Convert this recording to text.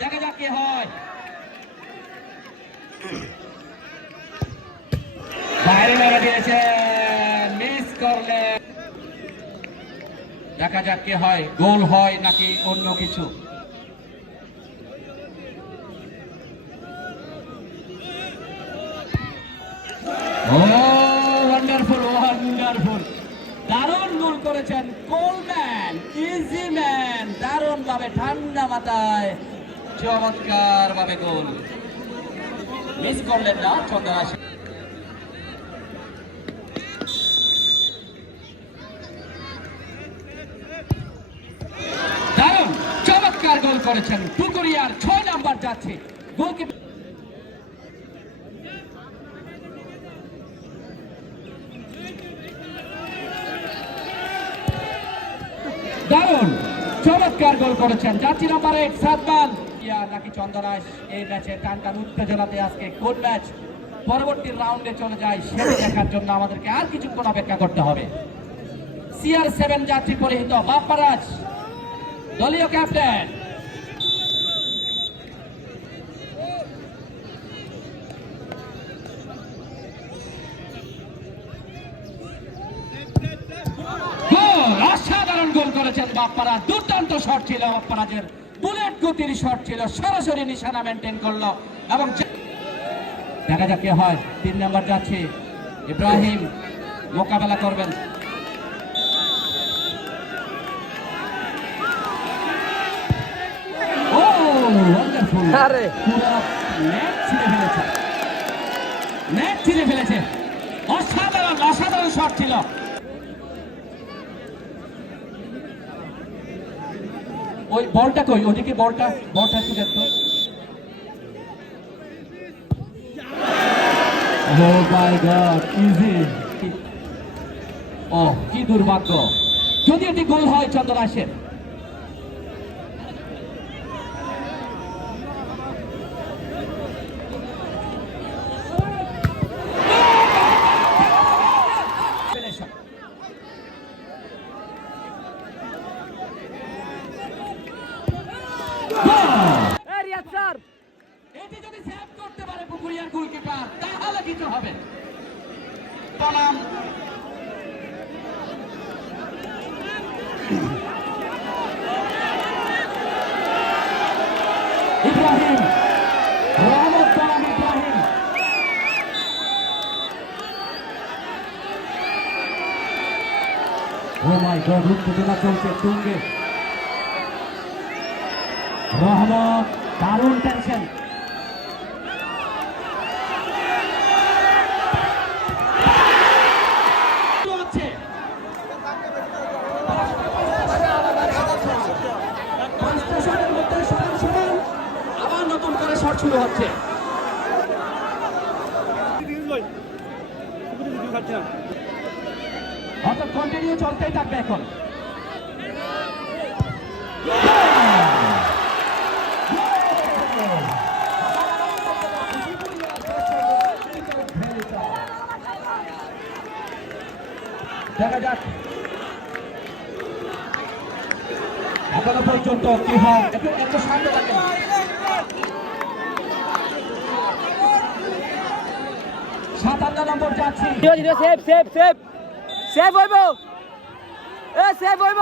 দেখা যাক কি হয়। বাইরে মেরে দিয়েছেন, মিস করলেন। দেখা যাক কি হয়, গোল হয় নাকি অন্য কিছু। ও ওয়ান্ডারফুল, ওয়ান্ডারফুল, দারুণ গোল করেছেন কোলম্যান, ইজি ম্যান, দারুণ ভাবে ঠান্ডা মাথায় চমৎকার ভাবে গোল। মিস করলেন না চন্দনা। দারুণ চমৎকার গোল করেছেন টুকুরিয়ার 6 নাম্বার যাচ্ছে গোলকিপার। দারুণ চমৎকার গোল করেছেন যাত্রী নাম্বার 8 সাদমান নাকি চন্দনাশ। এই ম্যাচে টানটান উত্তেজনাতে আজকে কোন ম্যাচ পরবর্তী রাউন্ডে চলে যায় সেটা দেখার জন্য আমাদেরকে আর কিছুক্ষণ অপেক্ষা করতে হবে। CR7 যাত্রী পরিহিত বাপ্পারাজ দলীয় ক্যাপ্টেন। অসাধারণ গোল করেছেন বাপ্পারাজ, দুর্দান্ত শট ছিল বাপ্পারাজের, বুলেট গতির শট ছিল, সরাসরি নিশানা মেনটেন করলো। এবং দেখা যাক কি হয়। 3 নাম্বার যাচ্ছে ইব্রাহিম, মোকাবেলা করবেন। ও ওয়ান্ডারফুল, আরে পুরো নেট ছিঁড়ে ফেলেছে, নেট ছিঁড়ে ফেলেছে। অসাধারণ অসাধারণ শট ছিল। ওই বলটা কই, ওদিকে বলটা একটু দেখতো। Oh my God, easy. ও কি দুর্ভাগ্য, যদি এটি গোল হয় চন্দনাশের। এটি যদি সেভ করতে পারে পুকুরিয়ার গোলকিপার তাহলে কিছু হবে। বনাম ইব্রাহিম, রহমত বনাম ইব্রাহিম। ও মাই গড, উত্তেজনা চলছে তুঙ্গে। রহমত, দারুণ টেনশন। আবার নতুন করে শট শুরু হচ্ছে। অর্থাৎ কন্টিনিউ চলতেই থাকবে এখন। দেখা যাক এখনো পর্যন্ত কি হয়। একটু শান্ত থাকেন। 57 নম্বর যাচ্ছি। সেভ হইব, সেভ হইব।